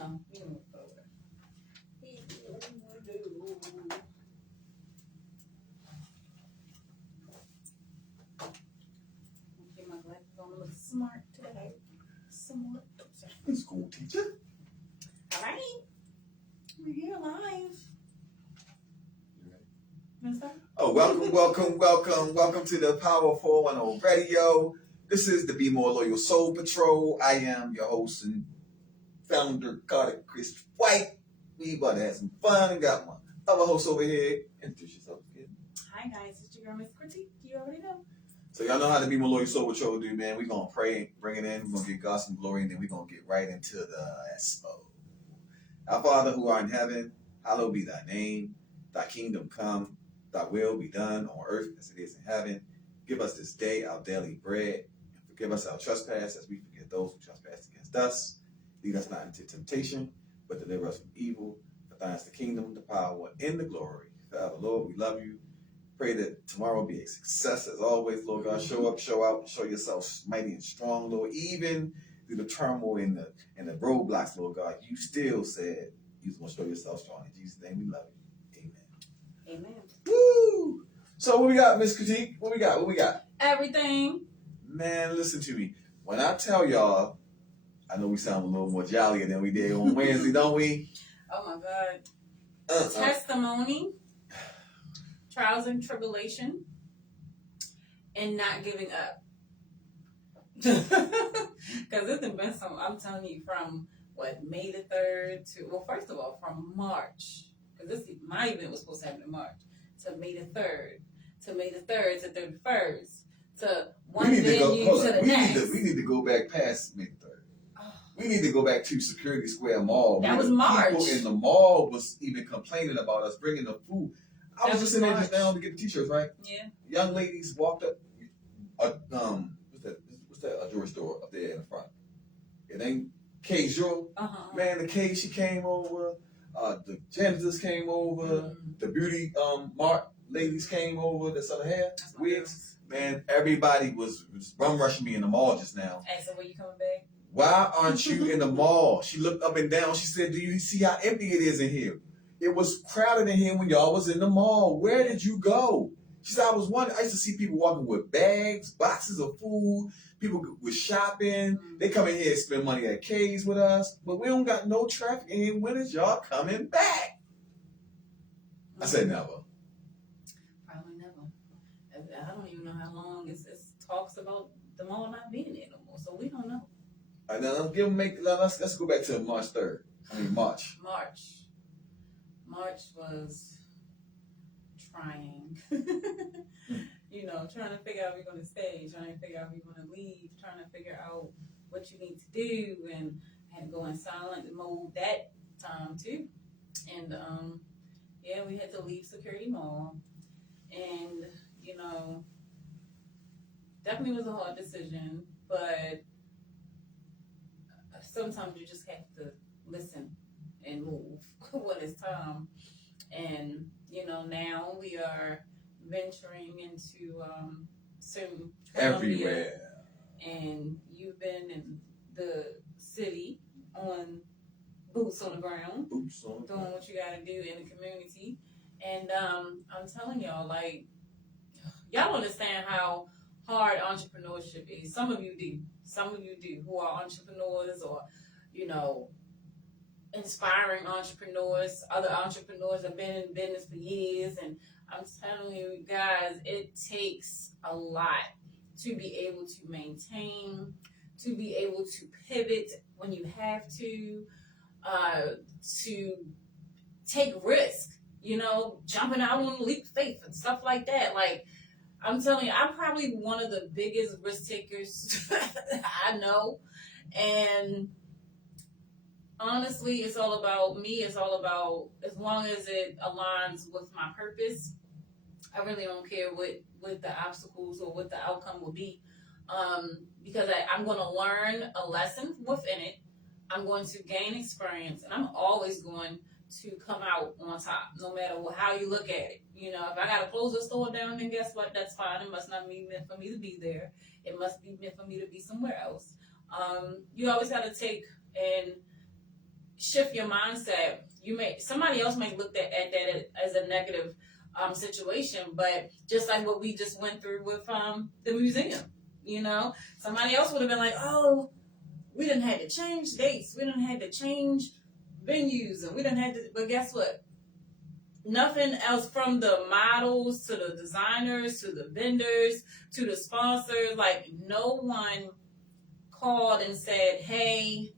No, you can move forward. Get my glasses on. Look smart today. Smart. School teacher. All right. We're here live. Oh, welcome to the Power 410 Radio. This is the Be More Loyal Soul Patrol. I am your host and founder, Carter Chris White. We about to have some fun and got my other host over here. Introduce yourself again. Hi guys, it's your girl Miss Critique. You already know. So y'all know how the Be More Loyal Soul Patrol do, man. We're going to pray, bring it in. We're going to get God some glory, and then we're going to get right into the expo. Our Father who art in heaven, hallowed be thy name. Thy kingdom come. Thy will be done on earth as it is in heaven. Give us this day our daily bread. And forgive us our trespass as we forgive those who trespass against us. Lead us not into temptation, but deliver us from evil. For thine is the kingdom, the power, and the glory forever. Lord, we love you. Pray that tomorrow be a success as always, Lord God. Show up, show out, show yourself mighty and strong, Lord. Even through the turmoil and the roadblocks, Lord God, you still said you was going to show yourself strong. In Jesus' name, we love you. Amen. Amen. Woo! So what we got, Miss Critique? What we got? Everything. Man, listen to me. When I tell y'all, I know we sound a little more jollier than we did on Wednesday, don't we? Oh my God. Testimony, trials and tribulation, and not giving up. Because it's been some, I'm telling you, from May the 3rd to, well, first of all, from March, because my event was supposed to happen in March, to May the 3rd, to May the 3rd to 31st, to one venue to the next. We need to go back past May the 3rd. Oh. We need to go back to Security Square Mall. That was March. People in the mall was even complaining about us bringing the food. I was just in there just now to get the t-shirts, right? Yeah. Young ladies walked up. What's that? A jewelry store up there in the front. It ain't K's Jewel. Man, the K, she came over. The janitors came over. Mm-hmm. The beauty mart ladies came over. That sell the hair, wigs. Man, everybody was bum rushing me in the mall just now. Hey, so when you coming back? Why aren't you in the mall? She looked up and down. She said, "Do you see how empty it is in here? It was crowded in here when y'all was in the mall. Where did you go?" She said, "I was wondering. I used to see people walking with bags, boxes of food. People with shopping. Mm-hmm. They come in here and spend money at K's with us, but we don't got no traffic in here. When is y'all coming back?" I said, "Never." Probably never. I don't even know how long it talks about the mall not being there no more, so we don't know. All right, now let's go back to March 3rd. March. March was trying. You know, trying to figure out if you're going to stay, trying to figure out if you're going to leave, trying to figure out what you need to do, and I had to go in silent mode that time too. And yeah, we had to leave Security Mall, and you know, definitely was a hard decision, but sometimes you just have to listen and move when it's time. And you know, now we are venturing into certain everywhere, and you've been in the city on boots on the ground, doing what you got to do in the community. And I'm telling y'all, like, y'all understand how hard entrepreneurship is. Some of you do who are entrepreneurs, or you know, inspiring entrepreneurs. Other entrepreneurs have been in business for years, and I'm telling you guys, it takes a lot to be able to maintain, to be able to pivot when you have to take risk, you know, jumping out on the leap of faith and stuff like that. Like, I'm telling you, I'm probably one of the biggest risk takers I know. And honestly, it's all about me. It's all about, as long as it aligns with my purpose, I really don't care what the obstacles or what the outcome will be, because I'm going to learn a lesson within it. I'm going to gain experience, and I'm always going to come out on top, no matter how you look at it. You know, if I got to close the store down, then guess what? That's fine. It must not be meant for me to be there. It must be meant for me to be somewhere else. You always got to take and shift your mindset. Somebody else may look at that as a negative situation, but just like what we just went through with the museum, somebody else would have been like, oh, we didn't have to change dates, we didn't have to change venues, and we didn't have to. But guess what? Nothing else, from the models to the designers to the vendors to the sponsors, like no one called and said, hey,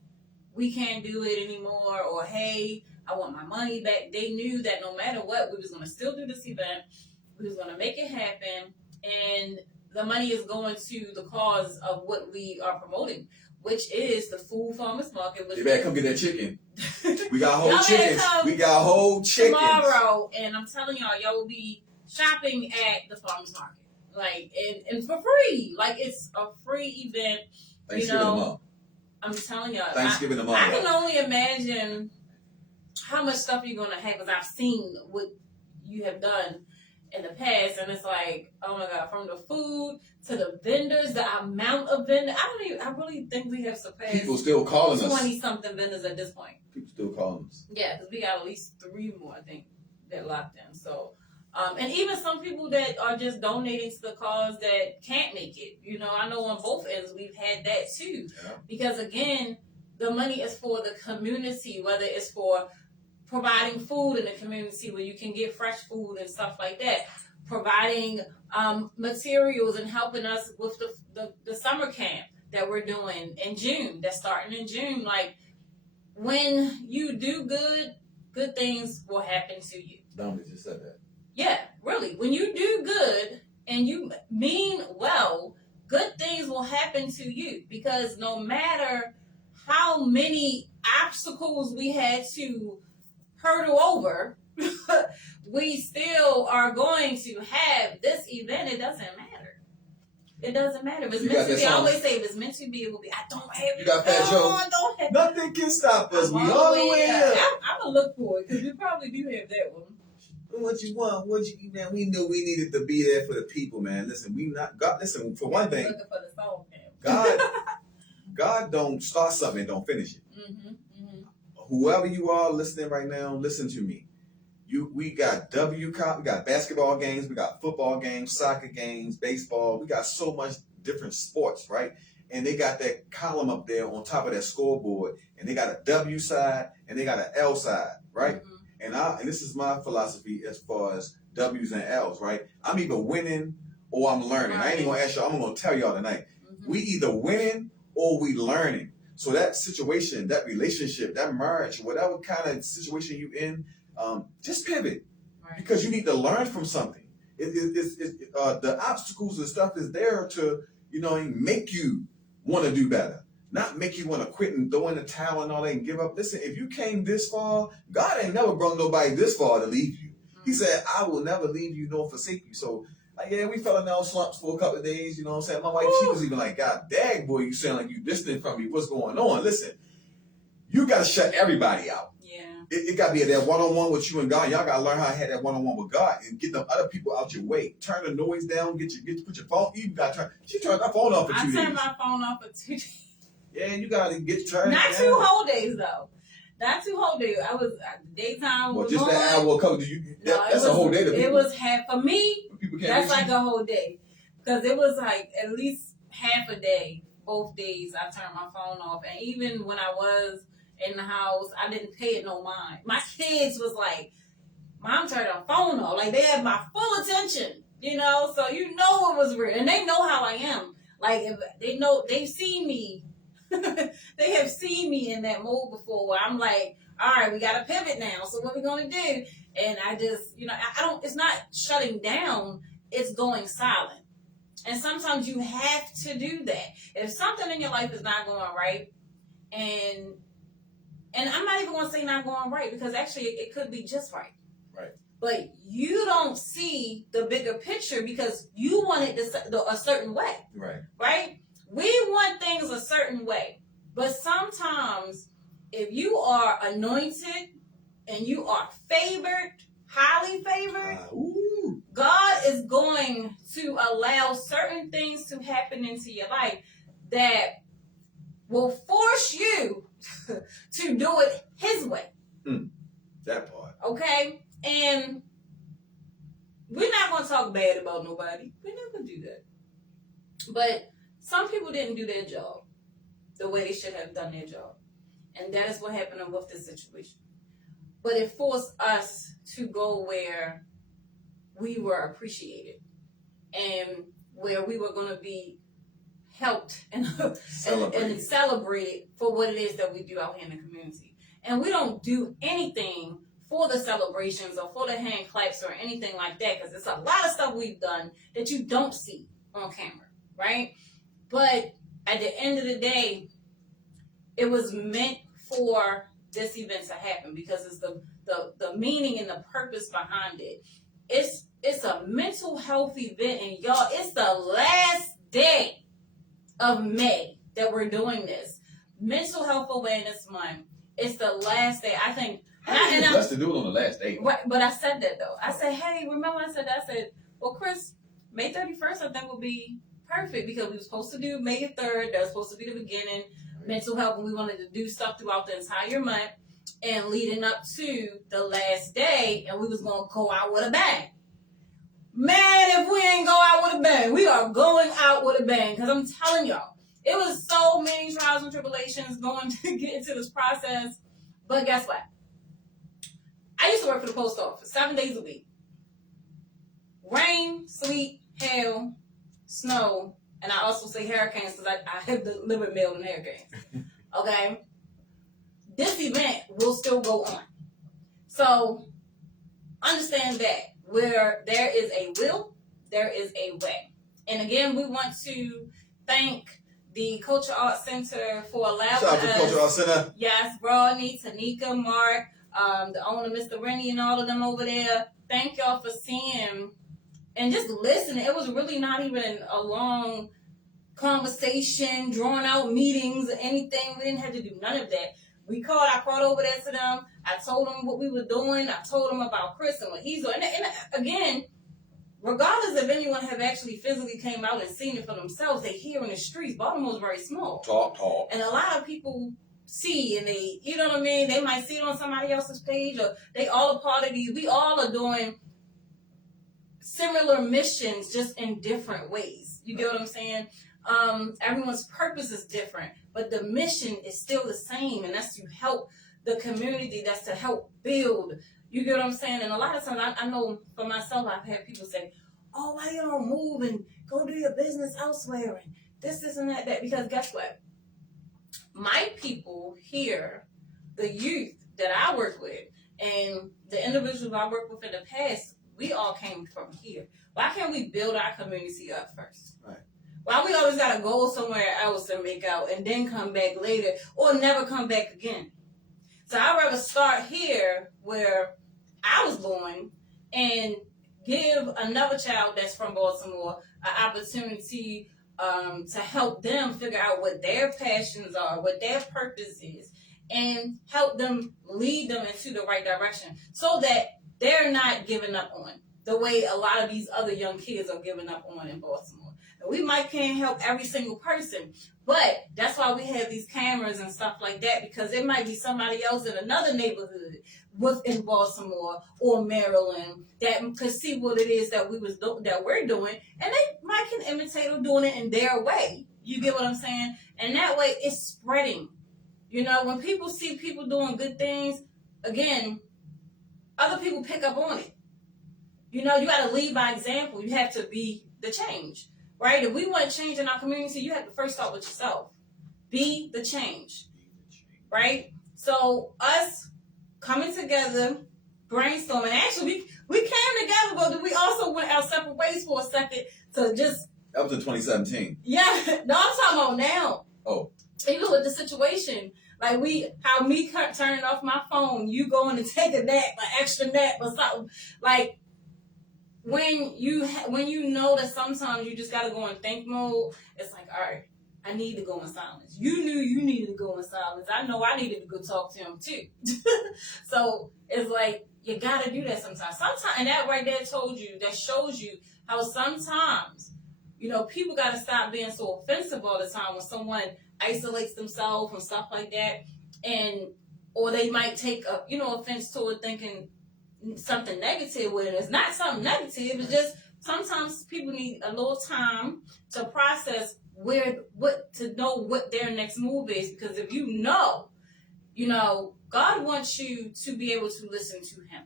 we can't do it anymore, or hey, I want my money back. They knew that no matter what, we was going to still do this event, we was going to make it happen, and the money is going to the cause of what we are promoting, which is the Food Farmers Market. You better come get that chicken. We got whole chickens. We got whole chickens tomorrow, and I'm telling y'all will be shopping at the farmers market, like, and for free. Like, it's a free event. Thanksgiving tomorrow. I'm telling y'all. Thanksgiving tomorrow. I can only imagine how much stuff you're gonna have, because I've seen what you have done in the past, and it's like, oh my God, from the food to the vendors, the amount of vendors. I really think we have surpassed people still calling 20-something vendors at this point. People still calling us. Yeah, because we got at least 3 more, I think, that locked in. So, and even some people that are just donating to the cause that can't make it. I know on both ends we've had that too. Yeah. Because again, the money is for the community, whether it's for providing food in the community where you can get fresh food and stuff like that, providing materials and helping us with the summer camp that we're doing in June, that's starting in June. Like, when you do good things will happen to you. Dominic just said that. Yeah, really. When you do good and you mean well, good things will happen to you, because no matter how many obstacles we had to hurdle over, we still are going to have this event. It doesn't matter. It doesn't matter. If it's meant to be, I always say, if it's meant to be, it will be. I don't have it. You got Fat Joe? Nothing can stop us. We all the way up. I'm going to look for it, because we probably do have that one. What you want? Man, we knew we needed to be there for the people, man. Listen, listen, for one thing, looking for the song, man. God don't start something and don't finish it. Whoever you are listening right now, listen to me. We got we got basketball games, we got football games, soccer games, baseball. We got so much different sports, right? And they got that column up there on top of that scoreboard, and they got a W side and they got an L side, right? Mm-hmm. And this is my philosophy as far as W's and L's, right? I'm either winning or I'm learning. Right. I ain't even gonna ask y'all, I'm gonna tell y'all tonight. Mm-hmm. We either winning or we learning. So that situation, that relationship, that marriage, whatever kind of situation you in, just pivot. Right. Because you need to learn from something. The obstacles and stuff is there to, make you want to do better. Not make you want to quit and throw in the towel and all that and give up. Listen, if you came this far, God ain't never brought nobody this far to leave you. He said, I will never leave you nor forsake you. So, we fell in our slumps for a couple of days, you know what I'm saying? My wife, she was even like, God dang, boy, you sound like you distant from me. What's going on? Listen, you got to shut everybody out. Yeah. It got to be that one-on-one with you and God. Y'all got to learn how to have that one-on-one with God and get them other people out your way. Turn the noise down, put your phone, she turned her phone off for 2 days. I turned my phone off for 2 days. Yeah, you gotta get turned. Not down. 2 whole days though. Not 2 whole days. I was daytime. Well, just that hour couple. That's a whole day to people. It was half for me. That's like a whole day, because it was like at least half a day. Both days I turned my phone off, and even when I was in the house, I didn't pay it no mind. My kids was like, "Mom, turn her phone off." Like, they had my full attention, So it was real, and they know how I am. Like, if they know, they've seen me. They have seen me in that mode before, where I'm like, all right, we got to pivot now. So what are we going to do? And I just, I don't, it's not shutting down. It's going silent. And sometimes you have to do that. If something in your life is not going right, and I'm not even going to say not going right, because actually it could be just right. Right. But you don't see the bigger picture because you want it a certain way. Right. Right? We want things a certain way, but sometimes if you are anointed and you are favored, highly favored, God is going to allow certain things to happen into your life that will force you to do it His his way. That part. Okay? And we're not going to talk bad about nobody. We're not going to do that. But some people didn't do their job the way they should have done their job. And that is what happened with this situation. But it forced us to go where we were appreciated and where we were going to be helped and celebrated for what it is that we do out here in the community. And we don't do anything for the celebrations or for the hand claps or anything like that, because there's a lot of stuff we've done that you don't see on camera, right? But at the end of the day, it was meant for this event to happen because it's the meaning and the purpose behind it. It's a mental health event, and y'all, it's the last day of May that we're doing this. Mental Health Awareness Month. It's the last day. I think. And I'm to do it on the last day. Right, but I said that though. I said, hey, remember I said that? I said, well, Chris, May 31st I think will be perfect because we were supposed to do May 3rd. That was supposed to be the beginning. Mental health, and we wanted to do stuff throughout the entire month and leading up to the last day, and we was going to go out with a bang. Man, if we ain't go out with a bang, we are going out with a bang, because I'm telling y'all, it was so many trials and tribulations going to get into this process. But guess what? I used to work for the post office 7 days a week. Rain, sleet, hail, snow, and I also say hurricanes because I have delivered mail in hurricanes. Okay? This event will still go on. So, understand that where there is a will, there is a way. And again, we want to thank the Culture Arts Center for allowing us. Shout out to Culture Arts Center. Yes, Rodney, Tanika, Mark, the owner, Mr. Rennie, and all of them over there. Thank y'all for seeing and just listening. It was really not even a long conversation, drawn out meetings or anything. We didn't have to do none of that. I called over there to them. I told them what we were doing. I told them about Chris and what he's doing. And again, regardless if anyone have actually physically came out and seen it for themselves, they hear in the streets. Baltimore's very small. Talk. And a lot of people see and they, you know what I mean? They might see it on somebody else's page or they all a part of these. We all are doing similar missions just in different ways. You get what I'm saying? Everyone's purpose is different, but the mission is still the same, and that's to help the community, that's to help build. You get what I'm saying? And a lot of times, I know for myself, I've had people say, oh, why you don't move and go do your business elsewhere, and this and that, because guess what? My people here, the youth that I work with, and the individuals I worked with in the past, we all came from here. Why can't we build our community up first? Right. Why we always got to go somewhere else and make out and then come back later or never come back again? So I'd rather start here where I was born and give another child that's from Baltimore an opportunity to help them figure out what their passions are, what their purpose is, and help them lead them into the right direction so that they're not giving up on the way a lot of these other young kids are giving up on in Baltimore. We can't help every single person, but that's why we have these cameras and stuff like that, because it might be somebody else in another neighborhood within Baltimore or Maryland that could see what it is that we're doing, and they might can imitate or doing it in their way. You get what I'm saying? And that way it's spreading. You know, when people see people doing good things, again, other people pick up on it. You know, you got to lead by example. You have to be the change. Right? If we want change in our community, you have to first start with yourself. Be the change. Right? So us coming together, brainstorming. Actually, we came together, but we also went our separate ways for a second to just... That was in 2017. Yeah. No, I'm talking about now. Oh. Even with the situation, like how me turning off my phone, you going to take a nap, an extra nap or something. Like, when you know that sometimes you just got to go in think mode, it's like, all right, I need to go in silence. You knew you needed to go in silence. I know I needed to go talk to him too. So it's like, you got to do that sometimes. And that right there shows you how sometimes, you know, people got to stop being so offensive all the time when someone isolates themselves and stuff like that. And or they might take offense to it, thinking something negative with it. It's not something negative. It's just sometimes people need a little time to process to know what their next move is. Because if God wants you to be able to listen to Him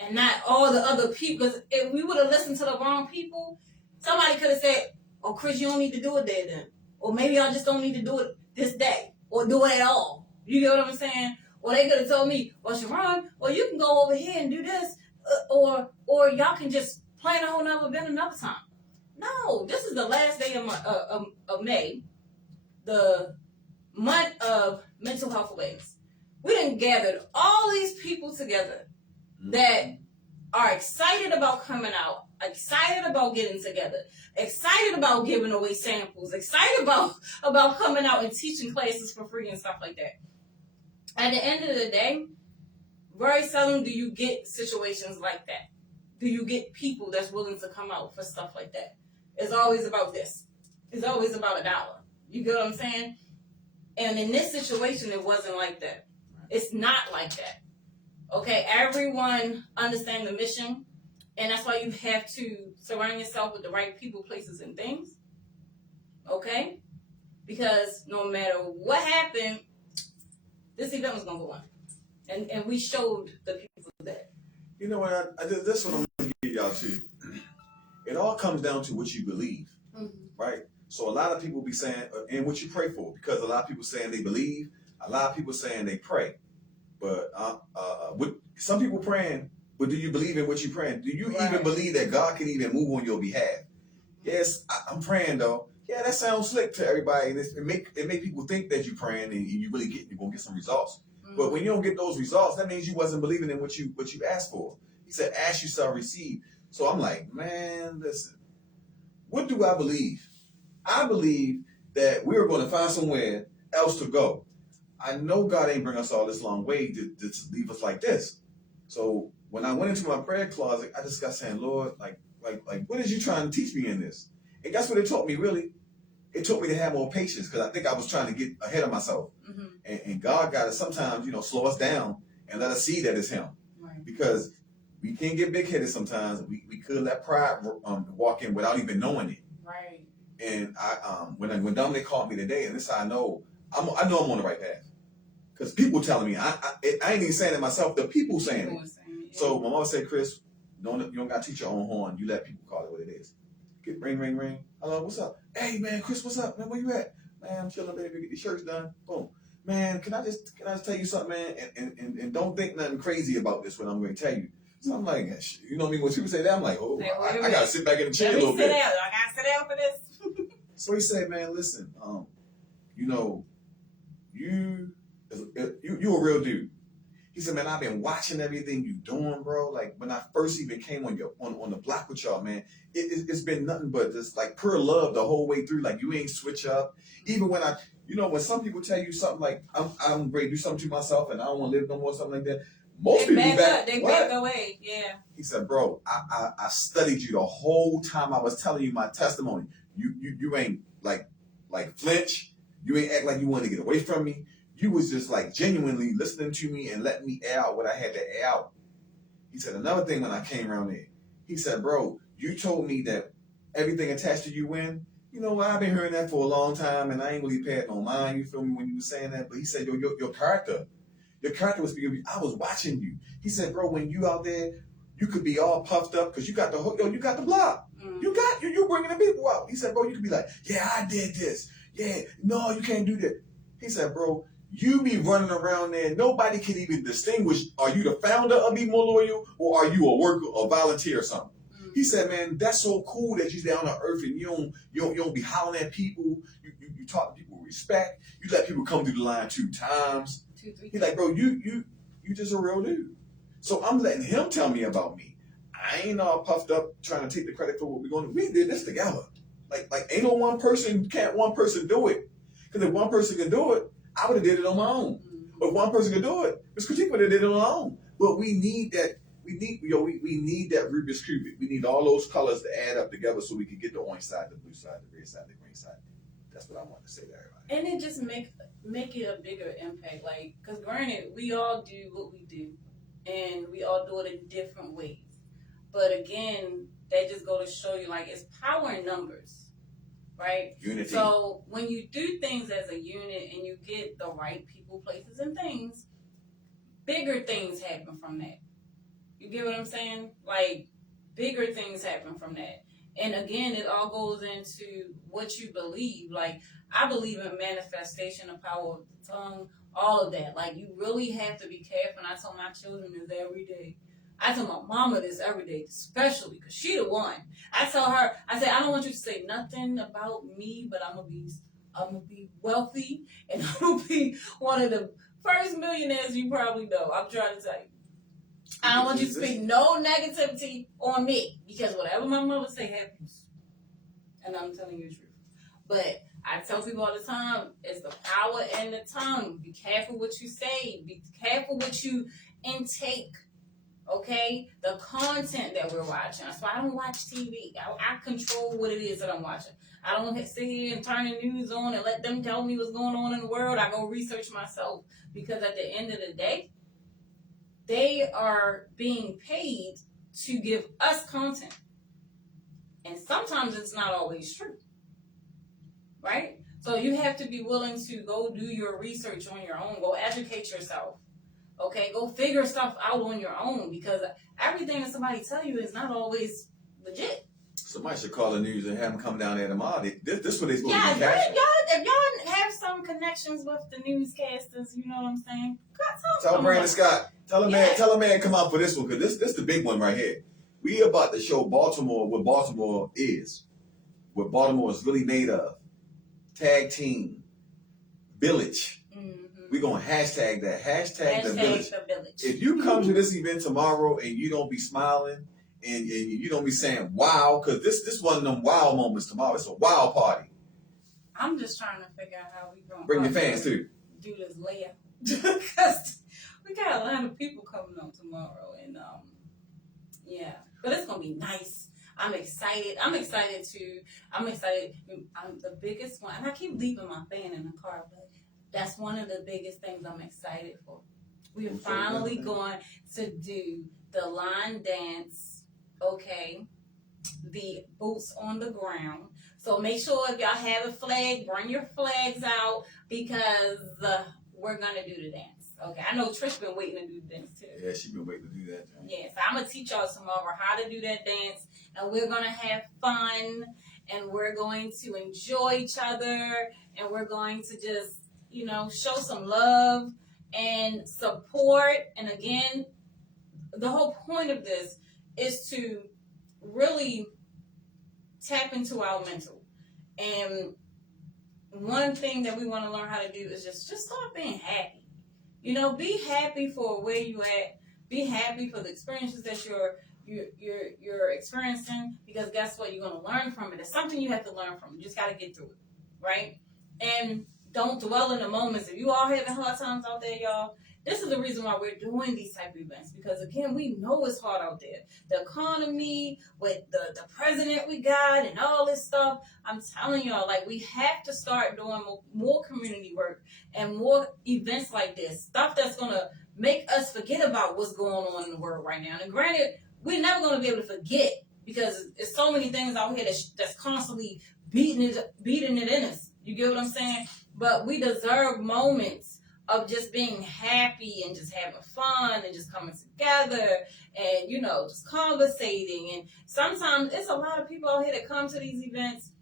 and not all the other people. Because if we would have listened to the wrong people, somebody could have said, "Oh, Chris, you don't need to do it there then," or maybe I just don't need to do it this day or do it at all. You get what I'm saying? Or they could have told me, "Well, Sharon, well, you can go over here and do this, or y'all can just plan a whole nother event another time." No, this is the last day of May, the month of mental health awareness. We done gathered all these people together that are excited about coming out, excited about getting together, excited about giving away samples, excited about coming out and teaching classes for free and stuff like that. At the end of the day, very seldom do you get situations like that. Do you get people that's willing to come out for stuff like that? It's always about this. It's always about $1. You get what I'm saying? And in this situation, it wasn't like that. It's not like that. Okay, everyone understands the mission, and that's why you have to surround yourself with the right people, places, and things. Okay? Because no matter what happened, this event was going to go on. And we showed the people that. You know what? This one I'm going to give y'all too. It all comes down to what you believe, right? So a lot of people be saying, and what you pray for, because a lot of people saying they believe, a lot of people saying they pray. But some people praying, but do you believe in what you're praying? Do you even believe that God can even move on your behalf? Yes, I'm praying though. Yeah, that sounds slick to everybody. It make people think that you're praying and you're gonna get some results. But when you don't get those results, that means you wasn't believing in what you asked for. He said, "Ask, you shall receive." So I'm like, man, listen. What do I believe? I believe that we're going to find somewhere else to go. I know God ain't bring us all this long way to leave us like this. So when I went into my prayer closet, I just got saying, Lord, like, what is you trying to teach me in this? And that's what it taught me, really. It taught me to have more patience, because I think I was trying to get ahead of myself. And God got to sometimes, slow us down and let us see that it's Him. Right. Because we can get big-headed sometimes. We could let pride walk in without even knowing it. Right. And when Dominic called me today, and this is how I know I'm on the right path. Because people telling me, I ain't even saying it myself, the people saying it. So my mama said, "Chris, you don't got to teach your own horn. You let people call it what it is." Get ring, ring, ring. Hello, what's up? Hey, man, Chris, what's up? Man, where you at? Man, I'm chilling, baby. Get the shirts done. Boom. Man, can I just tell you something, man? And don't think nothing crazy about this when I'm going to tell you. So I'm like, you know what I mean? When people say that, I'm like, oh, I got to sit back in the chair a little bit. I got to sit down for this. So he said, man, listen, you a real dude. He said, man, I've been watching everything you doing, bro. Like when I first even came on the block with y'all, man, it's been nothing but just like pure love the whole way through. Like you ain't switch up. Even when when some people tell you something like I'm ready to do something to myself and I don't want to live no more, something like that. Most people back away. Yeah. He said, bro, I studied you the whole time I was telling you my testimony. You ain't like flinch. You ain't act like you wanted to get away from me. You was just like genuinely listening to me and letting me air out what I had to air out. He said another thing when I came around there. He said, bro, you told me that everything attached to you win. You know, I've been hearing that for a long time and I ain't really paid no mind, you feel me, when you were saying that. But he said, your character was speaking. I was watching you. He said, bro, when you out there, you could be all puffed up because you got the block. You bringing the people out. He said, bro, you could be like, yeah, I did this. Yeah, no, you can't do that. He said, bro, you be running around there. Nobody can even distinguish. Are you the founder of Be More Loyal or are you a worker or volunteer or something? He said, man, that's so cool that you down to earth and you don't be hollering at people. You talk to people with respect. You let people come through the line 2 times. He's like, bro, you just a real dude. So I'm letting him tell me about me. I ain't all puffed up trying to take the credit for what we're going to do. We did this together. Like ain't no one person do it. Because if one person can do it, I would have did it on my own. But if one person could do it, Miss Critique would have did it on her own. But we need that. We need that Rubik's Cube. We need all those colors to add up together so we can get the orange side, the blue side, the red side, the green side. That's what I want to say to everybody. And it just make it a bigger impact. Like, because granted, we all do what we do, and we all do it in different ways. But again, that just go to show you, like, it's power in numbers, right? Unity. So when you do things as a unit and you get the right people, places, and things, bigger things happen from that. You get what I'm saying? Like, bigger things happen from that. And again, it all goes into what you believe. Like, I believe in manifestation, the power of the tongue, all of that. Like, you really have to be careful. And I tell my children this every day. I tell my mama this every day, especially because she the one. I tell her, I say, I don't want you to say nothing about me, but I'm gonna be wealthy, and I'm gonna be one of the first millionaires you probably know. I'm trying to tell you. I don't want you to speak no negativity on me, because whatever my mother say happens. And I'm telling you the truth. But I tell people all the time, it's the power in the tongue. Be careful what you say. Be careful what you intake. Okay? The content that we're watching. That's why I don't watch TV. I control what it is that I'm watching. I don't sit here and turn the news on and let them tell me what's going on in the world. I go research myself. Because at the end of the day, they are being paid to give us content. And sometimes it's not always true. Right? So you have to be willing to go do your research on your own. Go educate yourself. Okay? Go figure stuff out on your own. Because everything that somebody tell you is not always legit. Somebody should call the news and have them come down there tomorrow. This is what they're supposed to be catching. If y'all have some connections with the newscasters, you know what I'm saying? Tell Brandon Scott. Tell a man come out for this one, because this the big one right here. We about to show Baltimore what Baltimore is. What Baltimore is really made of. Tag team. Village. Mm-hmm. We're going to hashtag that. Hashtag the village. If you come to this event tomorrow and you don't be smiling and you don't be saying wow, because this one of them wow moments tomorrow. It's a wow party. I'm just trying to figure out how we going to bring your fans too. Do this layout. Because we got a lot of people coming on tomorrow, and yeah, but it's gonna be nice. I'm excited. I'm the biggest one, and I keep leaving my fan in the car, but that's one of the biggest things I'm excited for. We are finally going to do the line dance. Okay, the boots on the ground. So make sure if y'all have a flag, bring your flags out, because we're gonna do the dance. Okay, I know Trish been waiting to do the dance too. Yeah, she been waiting to do that. Yeah, so I'm gonna teach y'all tomorrow how to do that dance, and we're gonna have fun, and we're going to enjoy each other, and we're going to just, show some love and support. And again, the whole point of this is to really tap into our mental. And one thing that we want to learn how to do is just start being happy. Be happy for where you at. Be happy for the experiences that you're experiencing, because guess what? You're going to learn from it. It's something you have to learn from. You just got to get through it, right? And don't dwell in the moments. If you all having hard times out there, y'all, this is the reason why we're doing these type of events, because again, we know it's hard out there. The economy, with the president we got and all this stuff, I'm telling y'all, like, we have to start doing more community work and more events like this, stuff that's going to make us forget about what's going on in the world right now. And granted, we're never going to be able to forget, because there's so many things out here that's constantly beating it in us. You get what I'm saying? But we deserve moments of just being happy and just having fun and just coming together and, just conversating. And sometimes it's a lot of people out here that come to these events.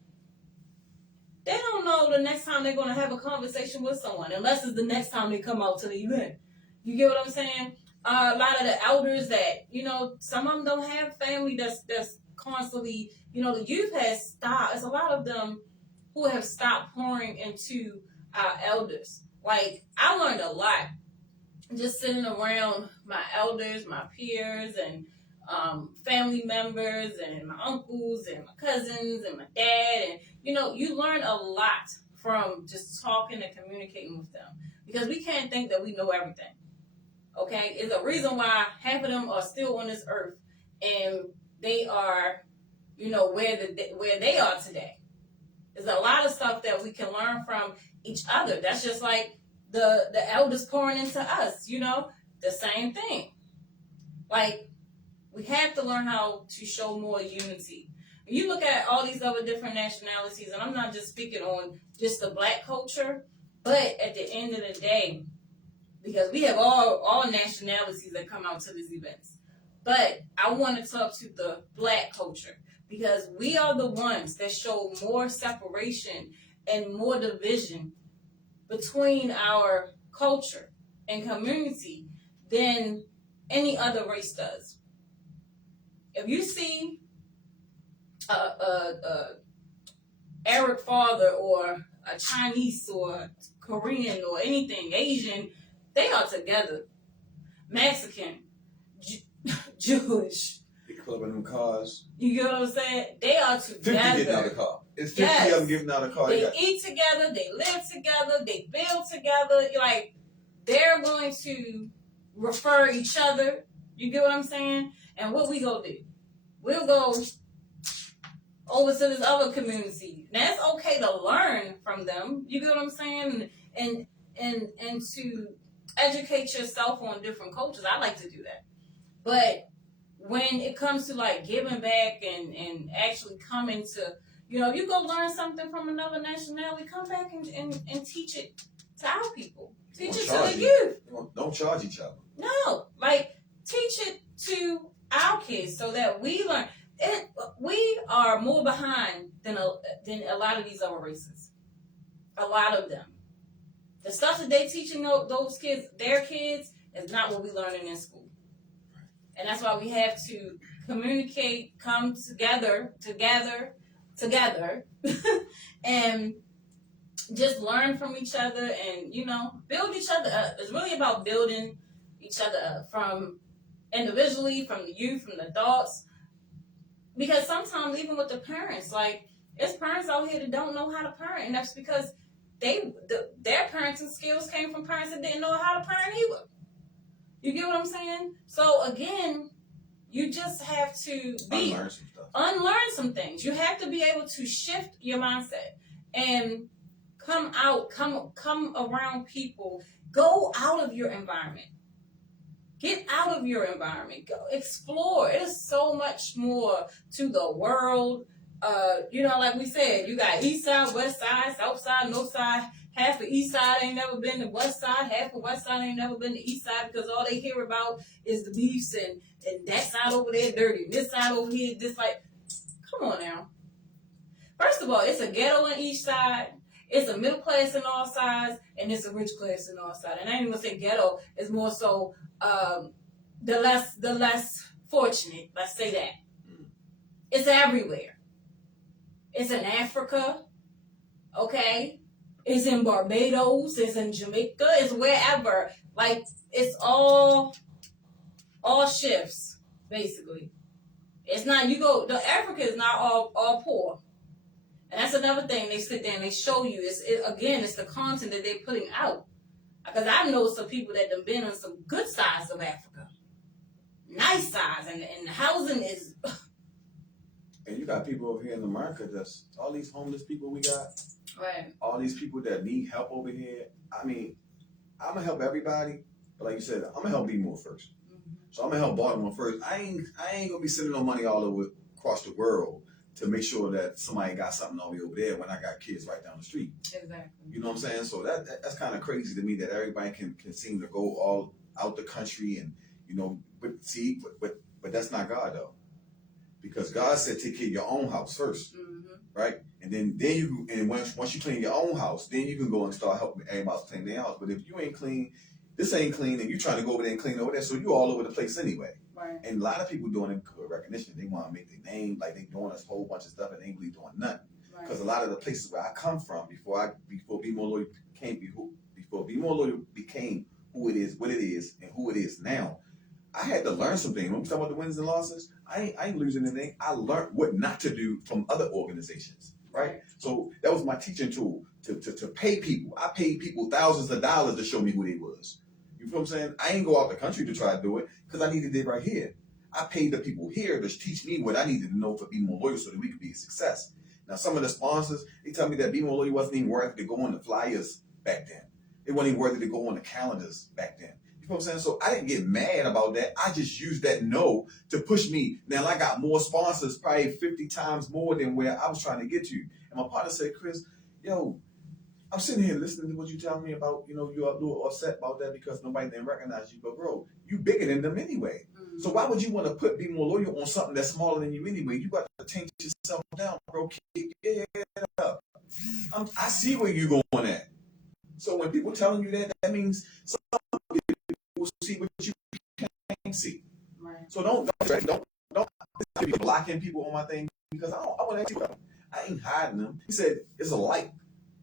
They don't know the next time they're going to have a conversation with someone, unless it's the next time they come out to the event. You get what I'm saying? A lot of the elders that, some of them don't have family that's constantly, the youth has stopped. There's a lot of them who have stopped pouring into our elders. Like, I learned a lot just sitting around my elders, my peers, and family members, and my uncles, and my cousins, and my dad. And, you learn a lot from just talking and communicating with them, because we can't think that we know everything. Okay? It's a reason why half of them are still on this earth, and they are, where they are today. There's a lot of stuff that we can learn from each other. That's just like the elders pouring into us, you know, the same thing. Like, we have to learn how to show more unity. You look at all these other different nationalities, and I'm not just speaking on just the black culture, but at the end of the day, because we have all nationalities that come out to these events. But I want to talk to the black culture, because we are the ones that show more separation and more division between our culture and community than any other race does. If you see a Arab father or a Chinese or Korean or anything, Asian, they are together. Mexican, Jewish. They clubbing them cars. You get what I'm saying? They are 50 together. getting out of the car. It's 50 of them getting out of the car. They eat together, they live together, they build together. Like, they're going to refer each other. You get what I'm saying? And what we gonna do? We'll go over to this other community. Now, it's okay to learn from them. You get what I'm saying? And to educate yourself on different cultures. I like to do that. But when it comes to like giving back and actually coming to, you know, you go learn something from another nationality, come back and teach it to our people. Teach it to the youth. Don't charge each other. No, like, teach it to our kids so that we learn. We are more behind than a lot of these other races. A lot of them. The stuff that they teaching those kids, their kids, is not what we learning in school. And that's why we have to communicate, come together, and just learn from each other and, you know, build each other up. It's really about building each other up, from individually, from the youth, from the adults. Because sometimes even with the parents, like, there's parents out here that don't know how to parent, and that's because their parenting skills came from parents that didn't know how to parent either. You get what I'm saying? So again, you just have to unlearn some things. You have to be able to shift your mindset and come around people. Go out of your environment. Get out of your environment. Go explore. It is so much more to the world. You know, like we said, you got east side, west side, south side, north side. Half the east side ain't never been to west side. Half the west side ain't never been to east side, because all they hear about is the beefs and that side over there dirty, and this side over here, this, like, come on now. First of all, it's a ghetto on each side. It's a middle class in all sides, and it's a rich class in all sides. And I ain't even say ghetto. It's more so the less fortunate. Let's say that. It's everywhere. It's in Africa, okay? It's in Barbados. It's in Jamaica. It's wherever. Like, it's all shifts, basically. It's not, Africa is not all poor. And that's another thing. They sit there and they show you. It's the content that they're putting out. Because I know some people that have been on some good sides of Africa. Nice sides. And the housing is... And you got people over here in America that's all these homeless people we got. Right. All these people that need help over here. I mean, I'm going to help everybody. But like you said, I'm going to help B-More first. Mm-hmm. So I'm going to help Baltimore first. I ain't going to be sending no money all over across the world to make sure that somebody got something over there when I got kids right down the street. Exactly. You know what I'm saying? So that's kind of crazy to me that everybody can seem to go all out the country and, you know, but that's not God though. Because God said take care of your own house first, right? And then you and once you clean your own house, then you can go and start helping everybody else clean their house. But if you ain't clean, this ain't clean, and you trying to go over there and clean over there, so you all over the place anyway. Right. And a lot of people doing it for recognition. They want to make their name, like they doing a whole bunch of stuff, and they ain't really doing nothing. Because a lot of the places where I come from, before Be More Loyal became who it is, what it is, and who it is now, I had to learn some things. When we talk about the wins and losses, I ain't losing anything. I learned what not to do from other organizations, right? So that was my teaching tool to pay people. I paid people thousands of dollars to show me who they was. You feel what I'm saying? I ain't go out the country to try to do it because I needed it right here. I paid the people here to teach me what I needed to know for Be More Loyal so that we could be a success. Now, some of the sponsors, they tell me that Be More Loyal wasn't even worthy to go on the flyers back then. It wasn't even worthy to go on the calendars back then. You know what I'm saying? So I didn't get mad about that. I just used that no to push me. Now, I got more sponsors, probably 50 times more than where I was trying to get to. And my partner said, Chris, yo, I'm sitting here listening to what you tell me about, you're a little upset about that because nobody didn't recognize you. But, bro, you bigger than them anyway. Mm-hmm. So why would you want to put Be More Loyal on something that's smaller than you anyway? You got to change yourself down, bro. Kick your head up. I see where you're going at. So when people telling you that, that means some people see what you can't see. Right. So don't be blocking people on my thing because I want to ask you. I ain't hiding them. He said it's a light.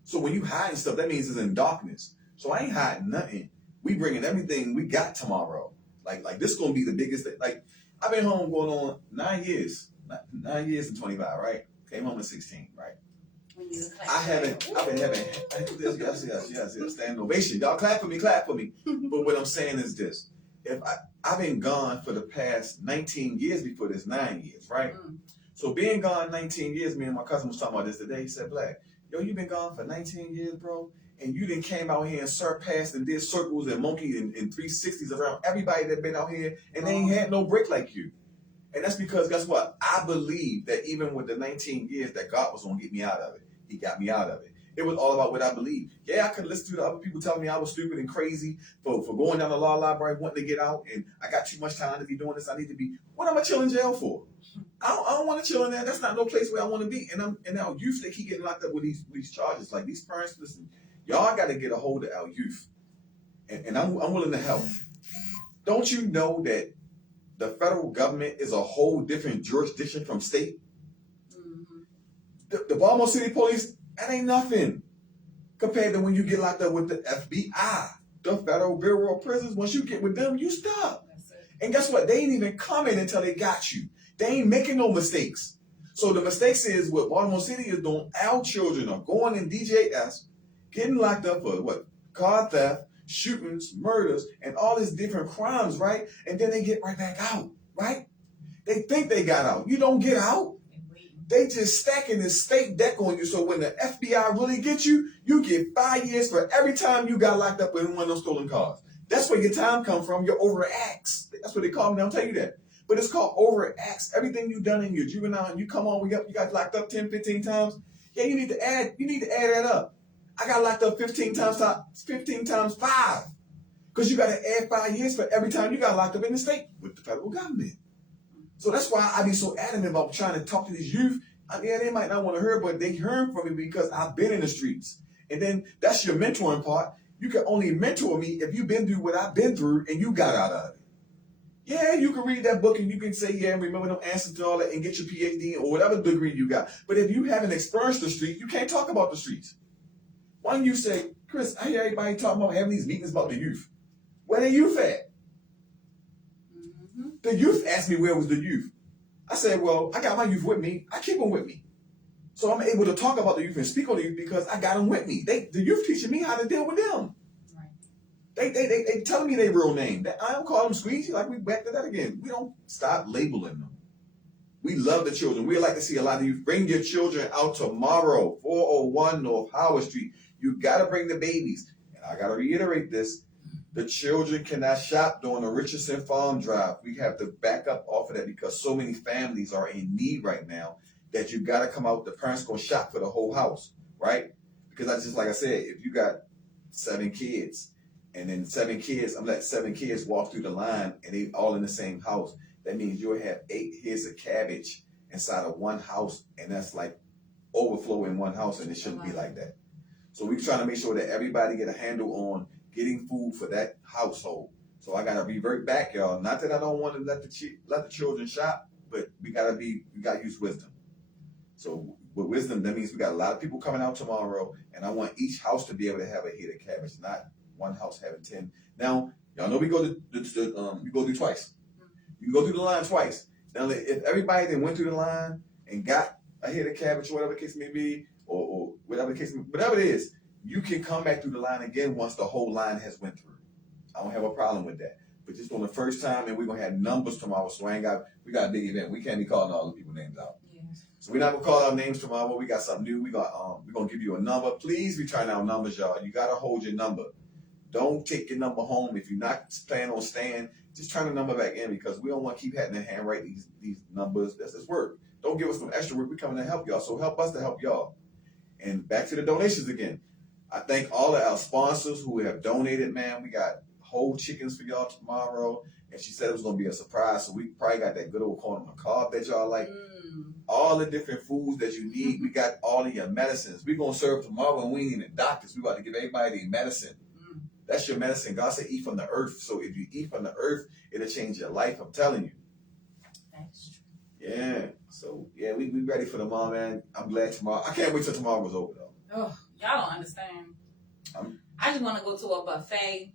So when you hiding stuff, that means it's in darkness. So I ain't hiding nothing. We bringing everything we got tomorrow. Like this gonna be the biggest thing. Like I've been home going on 9 years. 9 years and 25, right? Came home at 16, right? I've been having yes, stand ovation. Y'all clap for me. But what I'm saying is this. I've been gone for the past 19 years before this 9 years, right? Mm. So being gone 19 years, me and my cousin was talking about this today. He said, Black, yo, you been gone for 19 years, bro, and you done came out here and surpassed and did circles and monkey and 360s around everybody that been out here, and they ain't had no break like you. And that's because, guess what? I believe that even with the 19 years that God was going to get me out of it, he got me out of it. It was all about what I believe. Yeah, I could listen to the other people telling me I was stupid and crazy for going down the law library, wanting to get out, and I got too much time to be doing this. I need to be. What am I chill in jail for? I don't want to chill in there. That's not no place where I want to be. And our youth, they keep getting locked up with these charges. Like these parents, listen, y'all got to get a hold of our youth. And I'm willing to help. Don't you know that the federal government is a whole different jurisdiction from state? Mm-hmm. The Baltimore City Police, that ain't nothing compared to when you get locked up with the FBI, the Federal Bureau of Prisons. Once you get with them, you stop. And guess what? They ain't even coming until they got you. They ain't making no mistakes. So the mistakes is what Baltimore City is doing. Our children are going in DJS, getting locked up for what? Car theft, shootings, murders, and all these different crimes, right? And then they get right back out, right? They think they got out. You don't get out. They just stacking this state deck on you. So when the FBI really gets you, you get 5 years for every time you got locked up in one of those stolen cars. That's where your time come from. Your overacts. That's what they call me. I'll tell you that. But it's called overacts. Everything you've done in your juvenile, and you come on, you got locked up 10, 15 times. Yeah, you need to add that up. I got locked up 15 times 5. Because you got to add 5 years for every time you got locked up in the state with the federal government. So that's why I be so adamant about trying to talk to these youth. Yeah, they might not want to hear, but they hearing from me because I've been in the streets. And then that's your mentoring part. You can only mentor me if you've been through what I've been through and you got out of it. Yeah, you can read that book and you can say, yeah, remember them answers to all that and get your PhD or whatever degree you got. But if you haven't experienced the street, you can't talk about the streets. Why don't you say, Chris, I hear everybody talking about having these meetings about the youth. Where the youth at? Mm-hmm. The youth asked me where was the youth. I said, well, I got my youth with me. I keep them with me. So I'm able to talk about the youth and speak on the youth because I got them with me. The youth teaching me how to deal with them. Right. They telling me their real name. I don't call them squeezy, like we back to that again. We don't stop labeling them. We love the children. We like to see a lot of you. Bring your children out tomorrow, 401 North Howard Street. You got to bring the babies. And I got to reiterate this. The children cannot shop during the Richardson Farm Drive. We have to back up off of that because so many families are in need right now that you got to come out. The parents going to shop for the whole house, right? Because like I said, if you got 7 kids and then 7 kids, I'm letting 7 kids walk through the line and they all in the same house. That means you'll have 8 heads of cabbage inside of one house, and that's like overflow in one house, and it shouldn't be like that. So we're trying to make sure that everybody get a handle on getting food for that household. So I gotta revert back, y'all. Not that I don't want to let the children shop, but we gotta use wisdom. So with wisdom, that means we got a lot of people coming out tomorrow, and I want each house to be able to have a head of cabbage, not one house having 10. Now, y'all know we go through twice. You can go through the line twice. Now, if everybody that went through the line and got a head of cabbage, or whatever the case may be, or whatever the case, whatever it is, you can come back through the line again once the whole line has went through. I don't have a problem with that. But just on the first time, and we're gonna have numbers tomorrow, so we got a big event. We can't be calling all the people names out. Yes. So we're not gonna call our names tomorrow. We got something new. We're gonna give you a number. Please return our numbers, y'all. You gotta hold your number. Don't take your number home. If you're not planning on staying, just turn the number back in, because we don't want to keep having to handwrite these numbers. That's just work. Don't give us some extra work. We're coming to help y'all. So help us to help y'all. And back to the donations again. I thank all of our sponsors who have donated, man. We got whole chickens for y'all tomorrow. And she said it was going to be a surprise. So we probably got that good old corn on the cob that y'all like. All the different foods that you need. We got all of your medicines. We're going to serve tomorrow, and we ain't even doctors. We about to give everybody their medicine. That's your medicine. God said eat from the earth. So if you eat from the earth, it'll change your life. I'm telling you. That's true. Yeah. So, yeah, we ready for tomorrow, man. I'm glad tomorrow. I can't wait till tomorrow was over, though. Oh, y'all don't understand. I just want to go to a buffet.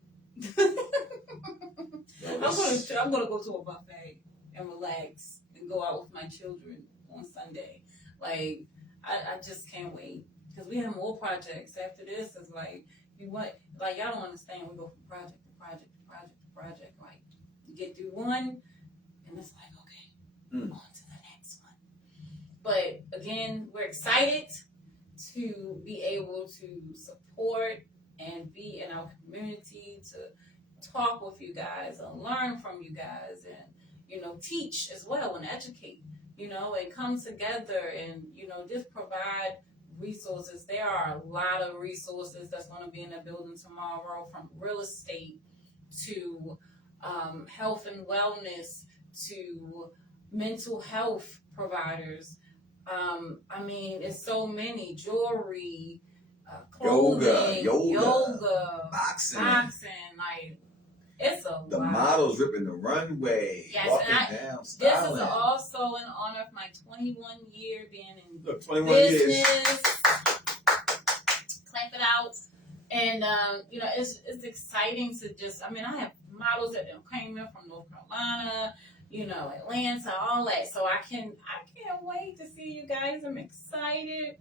I'm gonna go to a buffet and relax and go out with my children on Sunday. Like, I just can't wait, because we have more projects after this. It's like, y'all don't understand. We go from project to project to project to project. Like, you get through one, and it's like, okay, on to the next one. But again, we're excited to be able to support and be in our community, to talk with you guys and learn from you guys, and teach as well and educate, and come together and just provide resources. There are a lot of resources that's going to be in the building tomorrow, from real estate to health and wellness to mental health providers. I mean, it's so many. Jewelry, clothing, yoga, boxing, like, it's a lot. The models ripping the runway, walking down, styling. This is also in honor of my 21 year being in 21 business. Years. Clap it out. And, it's exciting to just, I have models that came in from North Carolina, Atlanta, all that. So I can't wait to see you guys. I'm excited.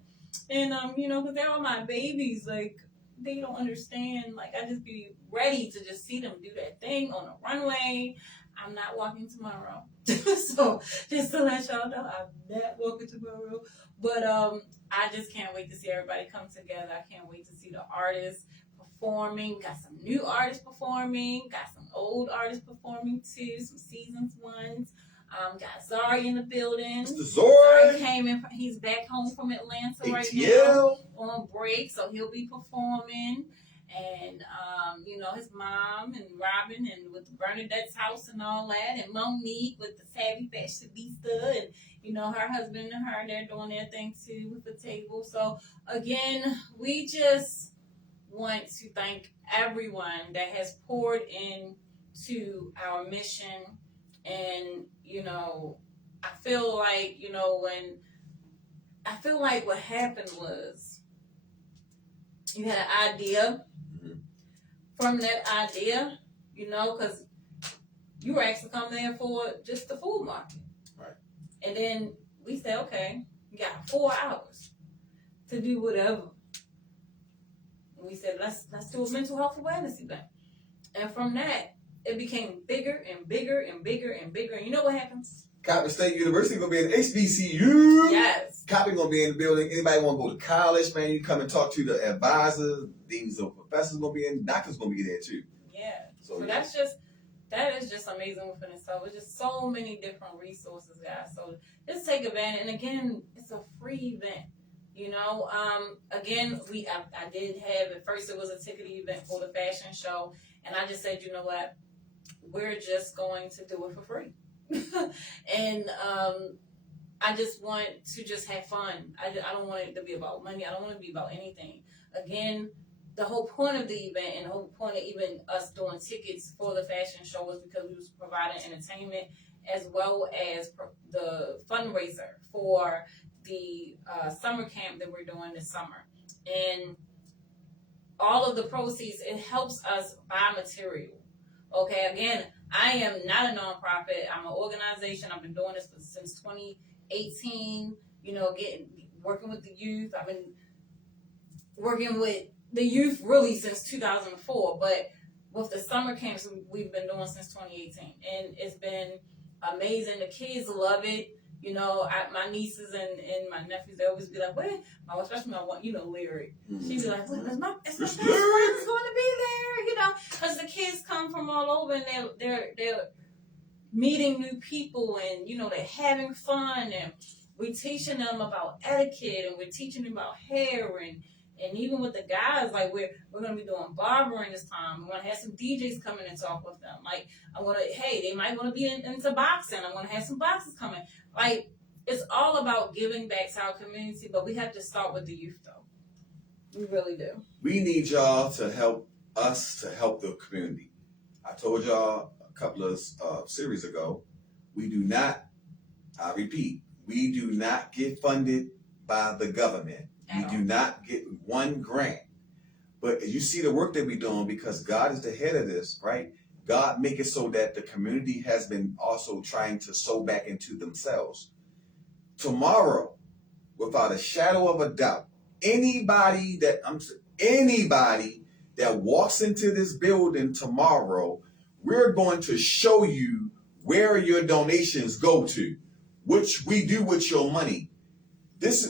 And, because they're all my babies, like, they don't understand. Like, I just be ready to just see them do that thing on the runway. I'm not walking tomorrow. So just to let y'all know, I'm not walking tomorrow. But I just can't wait to see everybody come together. I can't wait to see the artists performing. Got some new artists performing. Got some old artists performing too. Some seasons ones. Got Zari in the building. Zari came in. He's back home from Atlanta ATL. Right now on break, so he'll be performing. And his mom and Robin, and with Bernadette's house and all that, and Monique with the Savvy Fashionista, and her husband and her, they're doing their thing too with the table. So again, we just want to thank everyone that has poured into our mission. And I feel like what happened was, you had an idea. From that idea, because you were asked to come there for just the food market. Right. And then we said, okay, you got 4 hours to do whatever. And we said, let's do a mental health awareness event. And from that, it became bigger and bigger and bigger and bigger. And you know what happens? Coppin State University gonna be in HBCU. Yes. Coppin gonna be in the building. Anybody want to go to college, man? You come and talk to the advisors, deans of professors gonna be in. Doctors gonna be there too. Yeah. So yeah. that is just amazing within itself. It's just so many different resources, guys. So just take advantage. And again, it's a free event. Again, I did have, at first it was a ticketed event for the fashion show, and I just said, you know what, we're just going to do it for free. And I just want to just have fun. I don't want it to be about money. I don't want it to be about anything. Again, the whole point of the event and the whole point of even us doing tickets for the fashion show was because we was providing entertainment as well as the fundraiser for the summer camp that we're doing this summer. And all of the proceeds, it helps us buy material. Okay, again, I am not a nonprofit. I'm an organization. I've been doing this since 2018, working with the youth. I've been working with the youth really since 2004, but with the summer camps we've been doing since 2018. And it's been amazing. The kids love it. You know, my nieces and my nephews, they always be like, "Wait," especially my one, Lyric. She'd be like, "Wait, is my best friend's going to be there?" You know, because the kids come from all over and they're meeting new people and they're having fun and we're teaching them about etiquette and we're teaching them about hair and even with the guys, like we're gonna be doing barbering this time. We're gonna have some DJs coming and talk with them. Like they might want to be into boxing. I'm gonna have some boxers coming. Like it's all about giving back to our community, but we have to start with the youth though. We really do. We need y'all to help us to help the community. I told y'all a couple of series ago, we do not, I repeat, we do not get funded by the government. We do not get one grant. But you see the work that we're doing because God is the head of this, right? God make it so that the community has been also trying to sow back into themselves. Tomorrow, without a shadow of a doubt, anybody that walks into this building tomorrow, we're going to show you where your donations go to, which we do with your money.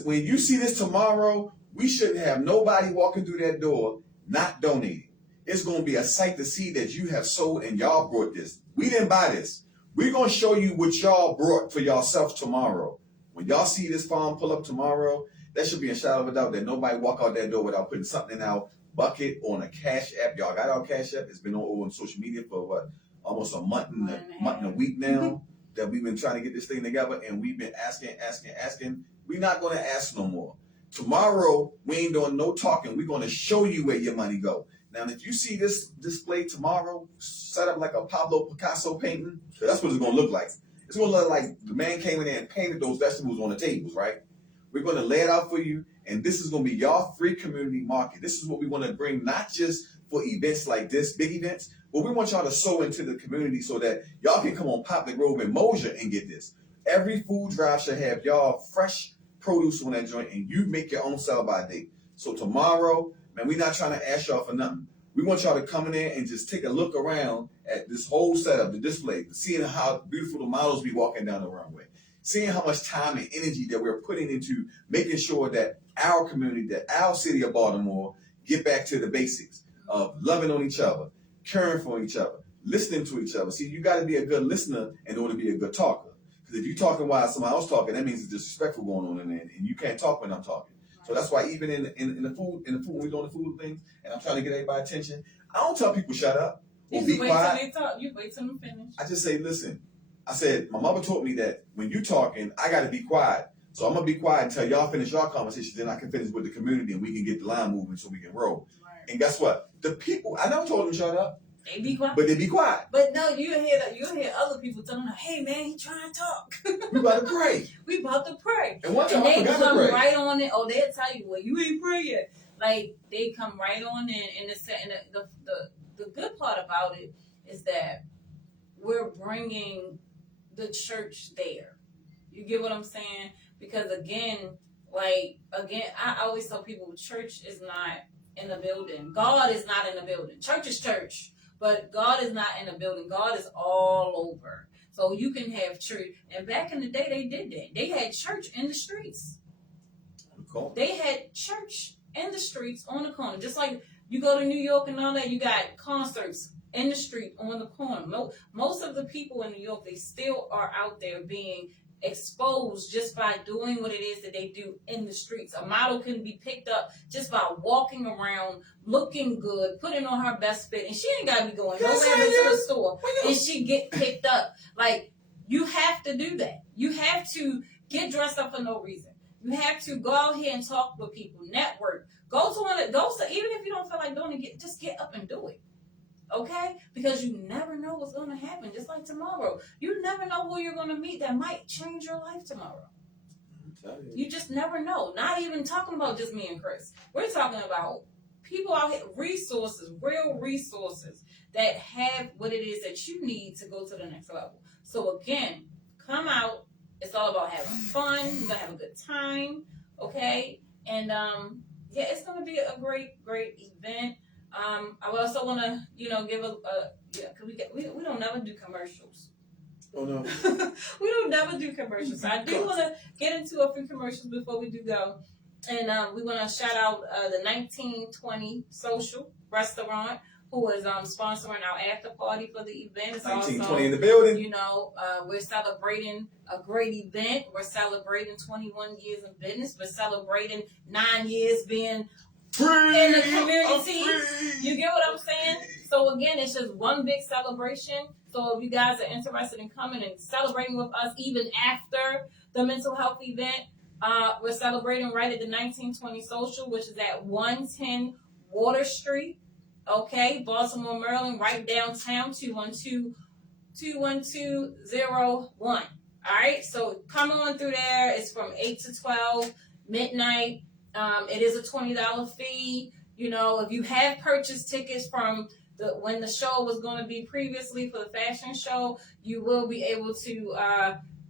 When you see this tomorrow, we shouldn't have nobody walking through that door not donating. It's going to be a sight to see that you have sold and y'all brought this. We didn't buy this. We're going to show you what y'all brought for yourself tomorrow. When y'all see this farm pull up tomorrow, that should be a shadow of a doubt that nobody walk out that door without putting something in our bucket on a Cash App. Y'all got our Cash App. It's been on social media for almost a month and a week now that we've been trying to get this thing together, and we've been asking. We're not going to ask no more. Tomorrow, we ain't doing no talking. We're going to show you where your money go. Now, if you see this display tomorrow, set up like a Pablo Picasso painting, that's what it's going to look like. It's going to look like the man came in there and painted those vegetables on the tables, right? We're going to lay it out for you, and this is going to be y'all free community market. This is what we want to bring, not just for events like this, big events, but we want y'all to sow into the community so that y'all can come on Poplar Grove and Mosier and get this. Every food drive should have y'all fresh produce on that joint, and you make your own sell-by date. So tomorrow, man, we're not trying to ask y'all for nothing. We want y'all to come in there and just take a look around at this whole setup, the display, seeing how beautiful the models be walking down the runway, seeing how much time and energy that we're putting into making sure that our community, that our city of Baltimore get back to the basics of loving on each other, caring for each other, listening to each other. See, you got to be a good listener in order to be a good talker. Because if you're talking while somebody else talking, that means it's disrespectful going on in there, and you can't talk when I'm talking. So that's why even in the food, when we're doing the food things, and I'm trying to get everybody's attention, I don't tell people shut up or be quiet. You wait till they finish. I just say, listen. I said, my mother taught me that when you talking, I got to be quiet. So I'm going to be quiet until y'all finish your conversation, then I can finish with the community and we can get the line moving so we can roll. Right. And guess what? The people, I never told them shut up. They be quiet. But they be quiet. But no, you hear other people telling them, hey man, he trying to talk. We about to pray. We about to pray. And one time and I they forgot come to pray. right on it. Oh, they'll tell you, well, you ain't pray yet. Like, they come right on in. And the good part about it is that we're bringing the church there. You get what I'm saying? Because again, I always tell people, church is not in the building. God is not in the building. Church is church, but God is not in the building. God is all over. So you can have church. And back in the day, they did that. They had church in the streets. Cool. They had church in the streets on the corner. Just like you go to New York and all that, you got concerts in the street on the corner. Most of the people in New York, they still are out there being exposed just by doing what it is that they do in the streets. A model can be picked up just by walking around, looking good, putting on her best fit, and she ain't got to be going nowhere to the store, and she get picked up. Like, you have to do that. You have to get dressed up for no reason. You have to go out here and talk with people, network. Go to even if you don't feel like doing it, just get up and do it. Okay? Because you never know what's going to happen. Just like tomorrow. You never know who you're going to meet that might change your life tomorrow. You just never know. Not even talking about just me and Chris. We're talking about people out here, resources, real resources that have what it is that you need to go to the next level. So again, come out. It's all about having fun. We're going to have a good time. Okay? And it's going to be a great, great event. I also want to, give cause we don't never do commercials. Oh no. We don't never do commercials. So I do want to get into a few commercials before we do go. And we want to shout out the 1920 Social Restaurant, who is sponsoring our after party for the event. It's 1920 also, in the building. you know, we're celebrating a great event. We're celebrating 21 years in business. We're celebrating 9 years being Free, in the community. free. You get what I'm saying? So again, it's just one big celebration. So if you guys are interested in coming and celebrating with us, even after the mental health event, we're celebrating right at the 1920 Social, which is at 110 Water Street. Okay, Baltimore, Maryland, right downtown, 212-21201. All right, so come on through there. It's from 8 to 12 midnight. It is a $20 fee. You know, if you have purchased tickets from when the show was going to be previously for the fashion show, you will be able to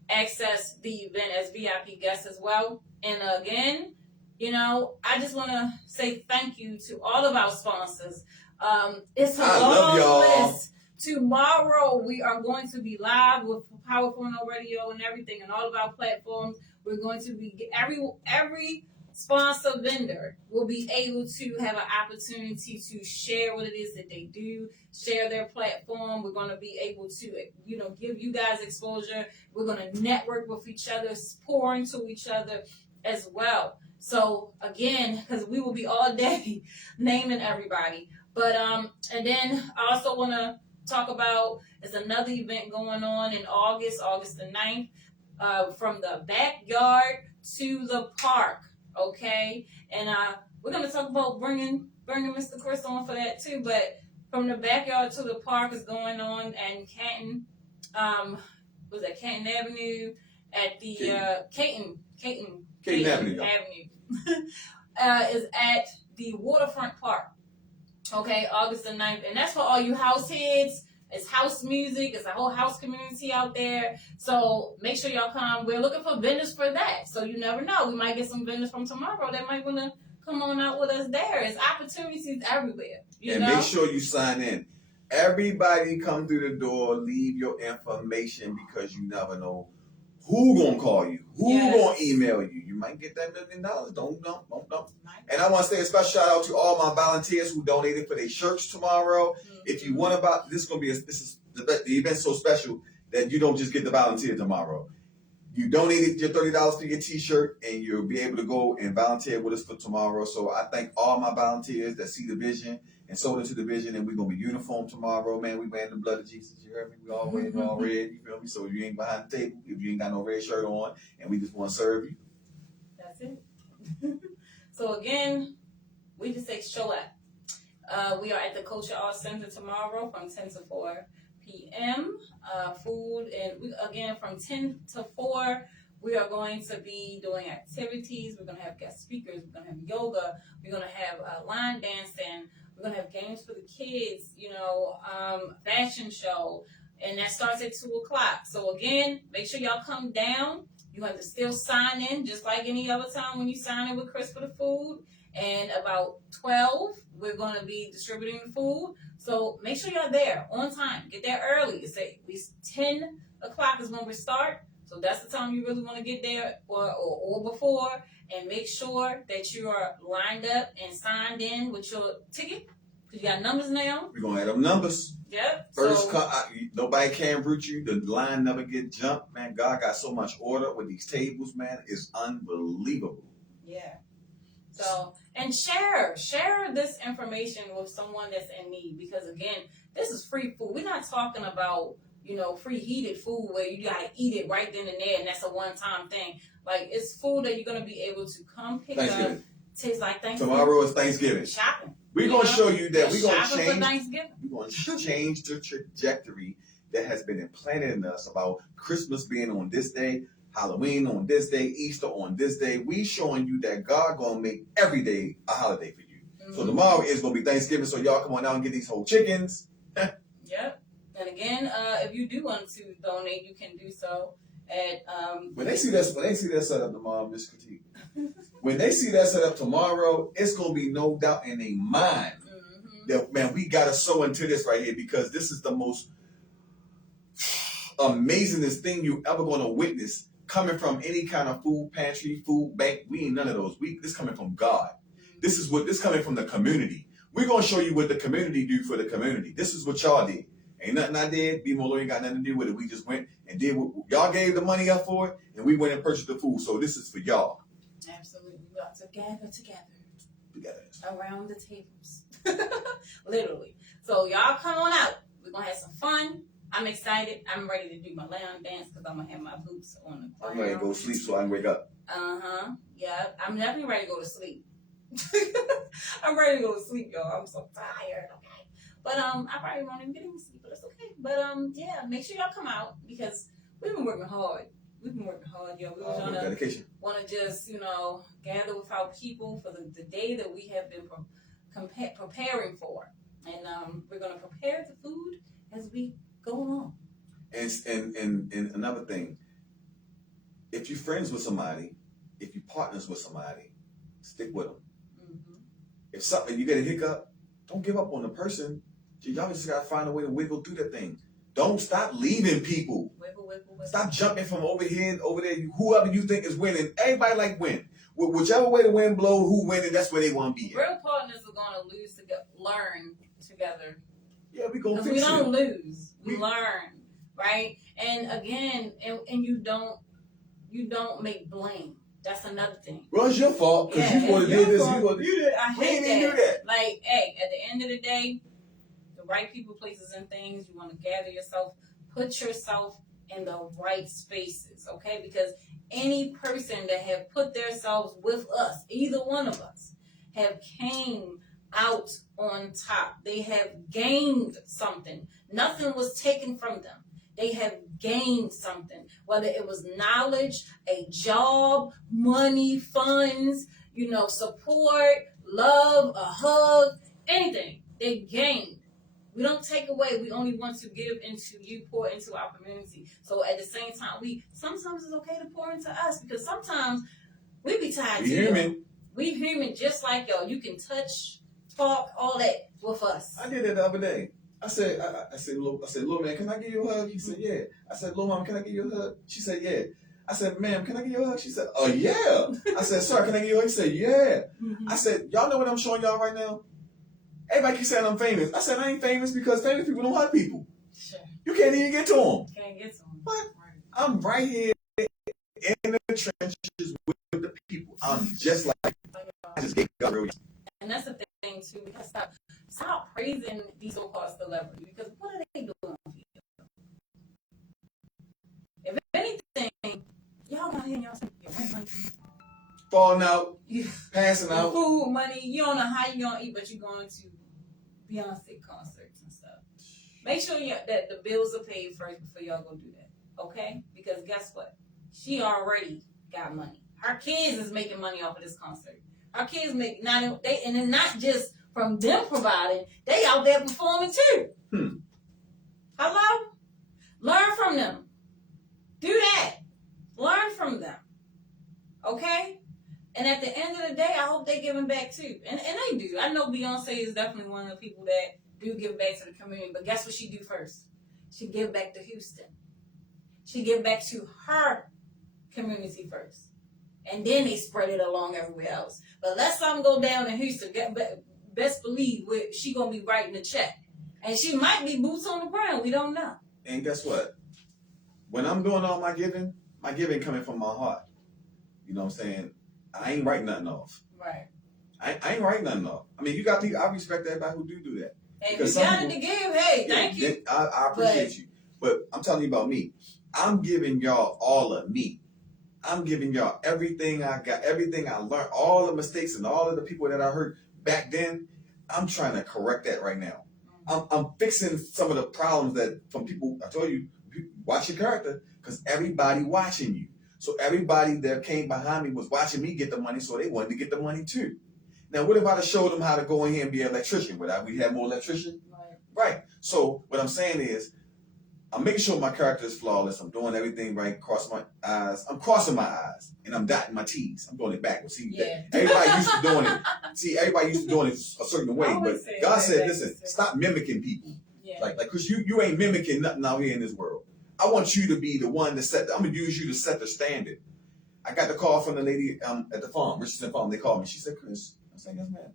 access the event as VIP guests as well. And again, you know, I just want to say thank you to all of our sponsors. It's a long list. Tomorrow we are going to be live with Powerful No Radio and everything, and all of our platforms. We're going to be every sponsor vendor will be able to have an opportunity to share what it is that they do, share their platform. We're going to be able to, you know, give you guys exposure. We're going to network with each other, pour into each other as well. So again, because we will be all day naming everybody. But and then I also want to talk about, there's another event going on in August the 9th, from the backyard to the park. Okay, and we're gonna talk about bringing Mr. Chris on for that too. But from the backyard to the park is going on in Canton. Was that Canton Avenue at the Canton Avenue is at the Waterfront Park. Okay, August the 9th, and that's for all you house heads. It's house music. It's a whole house community out there. So make sure y'all come. We're looking for vendors for that. So you never know. We might get some vendors from tomorrow that might want to come on out with us there. It's opportunities everywhere. You know? Make sure you sign in. Everybody come through the door. Leave your information, because you never know who gonna call you, who gonna email you. You might get that $1 million. Don't. And I want to say a special shout out to all my volunteers who donated for their shirts tomorrow. Mm-hmm. If you want about this, is gonna be the event's so special that you don't just get the volunteer tomorrow. You donated your $30 for your T-shirt, and you'll be able to go and volunteer with us for tomorrow. So I thank all my volunteers that see the vision and sold into the vision, and we're gonna be uniform tomorrow, man. We wearing the blood of Jesus. You heard me? We all wearing all red. You feel me? So if you ain't behind the table, if you ain't got no red shirt on, and we just want to serve you. That's it. So again, we just say show up. We are at the Culture Arts Center tomorrow from 10 to 4 p.m. Food, and we, again, from 10 to 4, we are going to be doing activities. We're going to have guest speakers. We're going to have yoga. We're going to have line dancing. We're going to have games for the kids, you know, fashion show. And that starts at 2 o'clock. So again, make sure y'all come down. You have to still sign in just like any other time when you sign in with Chris for the food. And about 12, we're going to be distributing the food. So make sure you're there on time. Get there early. It's at least 10 o'clock is when we start. So that's the time you really want to get there or before. And make sure that you are lined up and signed in with your ticket. Because you got numbers now. We're going to add them numbers. Yep. First, nobody can root you. The line never get jumped, man. God got so much order with these tables, man. It's unbelievable. Yeah. So, and share this information with someone that's in need, because again, this is free food. We're not talking about, you know, free heated food where you gotta eat it right then and there, and that's a one-time thing. Like, it's food that you're gonna be able to come pick up. Tastes like Thanksgiving. Tomorrow is Thanksgiving. We're We're gonna show you that we're gonna change the trajectory that has been implanted in us about Christmas being on this day, Halloween on this day, Easter on this day. We showing you that God gonna make every day a holiday for you. Mm-hmm. So tomorrow is gonna be Thanksgiving. So y'all come on out and get these whole chickens. Yep. And again, if you do want to donate, you can do so at when they see that set up tomorrow, Miss Critique. When they see that set up tomorrow, it's gonna be no doubt in their mind that, man, we gotta sow into this right here, because this is the most amazingest thing you ever going to witness coming from any kind of food pantry, food bank. We ain't none of those. This coming from God. This coming from the community. We're going to show you what the community do for the community. This is what y'all did. Ain't nothing I did. Be More Loyal ain't got nothing to do with it. We just went and did what y'all gave the money up for it, and we went and purchased the food. So this is for y'all. Absolutely. We got to gather together. Together. Around the tables. Literally. So y'all come on out. We're going to have some fun. I'm excited. I'm ready to do my lounge dance because I'm going to have my boots on the ground. I'm ready to go sleep so I can wake up. Uh-huh. Yeah, I'm definitely ready to go to sleep. I'm ready to go to sleep, y'all. I'm so tired, okay? But I probably won't even get any sleep, but it's okay. But yeah, make sure y'all come out because we've been working hard. We've been working hard, y'all. We want to just, gather with our people for the day that we have been preparing for. And we're going to prepare the food as we go along. And another thing, if you're friends with somebody, if you partners with somebody, stick with them. Mm-hmm. If you get a hiccup, don't give up on the person. Y'all just gotta find a way to wiggle through that thing. Don't stop leaving people. Wiggle. Stop jumping from over here, over there. Whoever you think is winning, everybody like win. Whichever way the wind blow, who winning, that's where they want to be. Real partners are gonna learn together. Yeah, we gonna fix it. We don't lose. We learn, right? And again, and you don't make blame. That's another thing. Well, it's your fault because you want to do this. You want to do that. I hate that. Like, hey, at the end of the day, the right people, places, and things. You want to gather yourself, put yourself in the right spaces, okay? Because any person that have put themselves with us, either one of us, have came out on top. They have gained something. Nothing was taken from them. They have gained something, whether it was knowledge, a job, money, funds, support, love, a hug, anything. They gained. We don't take away. We only want to give into you, pour into our community. So at the same time, sometimes it's okay to pour into us because sometimes we be tired too. Human. We human just like y'all. You can touch, talk, all that with us. I did that the other day. I said, little man, can I give you a hug? He said, yeah. I said, little mom, can I give you a hug? She said, yeah. I said, ma'am, can I give you a hug? She said, oh, yeah. I said, sir, can I give you a hug? He said, yeah. Mm-hmm. I said, y'all know what I'm showing y'all right now? Everybody keeps saying I'm famous. I said, I ain't famous because famous people don't hug people. Sure. You can't even get to them. Can't get to them. What? Right. I'm right here in the trenches with the people. I'm just like, I just gave God real. And that's the thing, too. We gotta stop praising these so-called celebrities because what are they doing for you? If anything, y'all got here and y'all spend your money. Falling out, passing out. Food, money, you don't know how you're going to eat, but you're going to Beyonce concerts and stuff. Make sure that the bills are paid first before y'all go do that, okay? Because guess what? She already got money. Her kids is making money off of this concert. Her kids make and it's not just from them providing, they out there performing too. Hello? Learn from them. Do that. Learn from them. Okay? And at the end of the day, I hope they giving back too. And they do. I know Beyonce is definitely one of the people that do give back to the community. But guess what she do first? She give back to Houston. She give back to her community first. And then they spread it along everywhere else. But let something go down in Houston. Best believe she going to be writing a check. And she might be boots on the ground. We don't know. And guess what? When I'm doing all my giving coming from my heart. You know what I'm saying? I ain't writing nothing off. Right. I ain't writing nothing off. I mean, you got people, I respect everybody who do that. Hey, if you got it to give, hey, thank you. I appreciate you. But I'm telling you about me. I'm giving y'all all of me. I'm giving y'all everything I got, everything I learned, all the mistakes and all of the people that I hurt back then. I'm trying to correct that right now. I'm fixing some of the problems that from people. I told you, watch your character because everybody watching you. So everybody that came behind me was watching me get the money, so they wanted to get the money too. Now, what if I showed them how to go in here and be an electrician? Would we have more electricians? Right. So what I'm saying is, I'm making sure my character is flawless. I'm doing everything right. I'm crossing my eyes, and I'm dotting my T's. I'm doing it backwards. See, everybody used to doing it. See, everybody used to doing it a certain way, but God said, "Listen, stop mimicking people. Yeah. Like, cause you ain't mimicking nothing out here in this world. I want you to be the one to set. I'm gonna use you to set the standard. I got the call from the lady at the farm, Richardson Farm. They called me. She said, Chris, I said, yes, ma'am.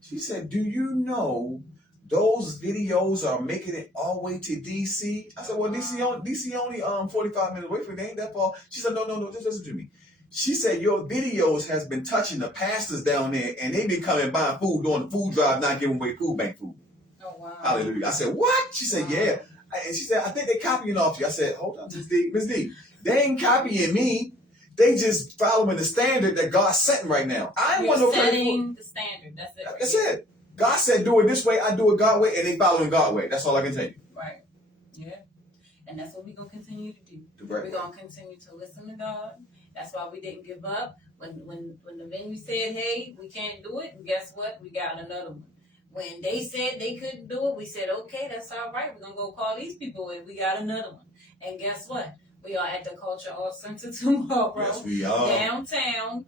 She said, do you know those videos are making it all the way to DC? I said, well, DC only 45 minutes away from it. They ain't that far. She said, no, just listen to me. She said, your videos has been touching the pastors down there, and they been coming buying food, doing the food drive, not giving away food bank food. Oh, wow. Hallelujah. I said, what? She said, yeah. And she said, I think they copying off you. I said, hold on, Miss D. Miss D, they ain't copying me. They just following the standard that God's setting right now. I ain't want no credit setting the standard. That's it. That's it. God said, do it this way. I do it God way, and they following God way. That's all I can tell you. Right. Yeah. And that's what we're going to continue to do. Right. We're going to continue to listen to God. That's why we didn't give up. When the venue said, hey, we can't do it, and guess what? We got another one. When they said they couldn't do it, we said, okay, that's all right. We're going to go call these people, and we got another one. And guess what? We are at the Culture Arts Center tomorrow. Yes, we are. Downtown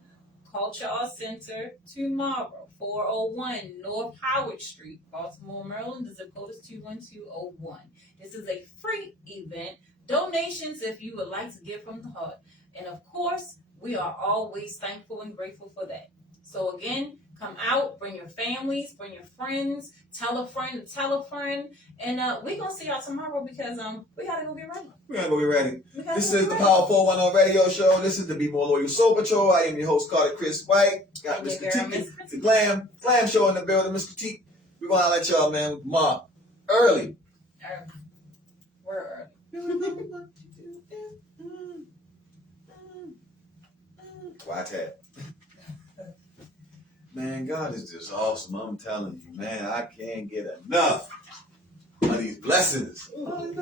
Culture Arts Center tomorrow. 401 North Howard Street, Baltimore, Maryland. The zip code is 21201. This is a free event. Donations if you would like to give from the heart. And of course, we are always thankful and grateful for that. So again, come out, bring your families, bring your friends, tell a friend to tell a friend. And we're going to see y'all tomorrow because we got to go get ready. We're going to go be ready. This is the Power 410 radio show. This is the Be More Loyal Soul Patrol. I am your host, Carter Chris White. Got Miss Critique, the Glam Show in the building. Miss Critique, we're going to let y'all, man, with Ma. Early. We're early. Watch that. Man, God is just awesome. I'm telling you, man, I can't get enough of these blessings.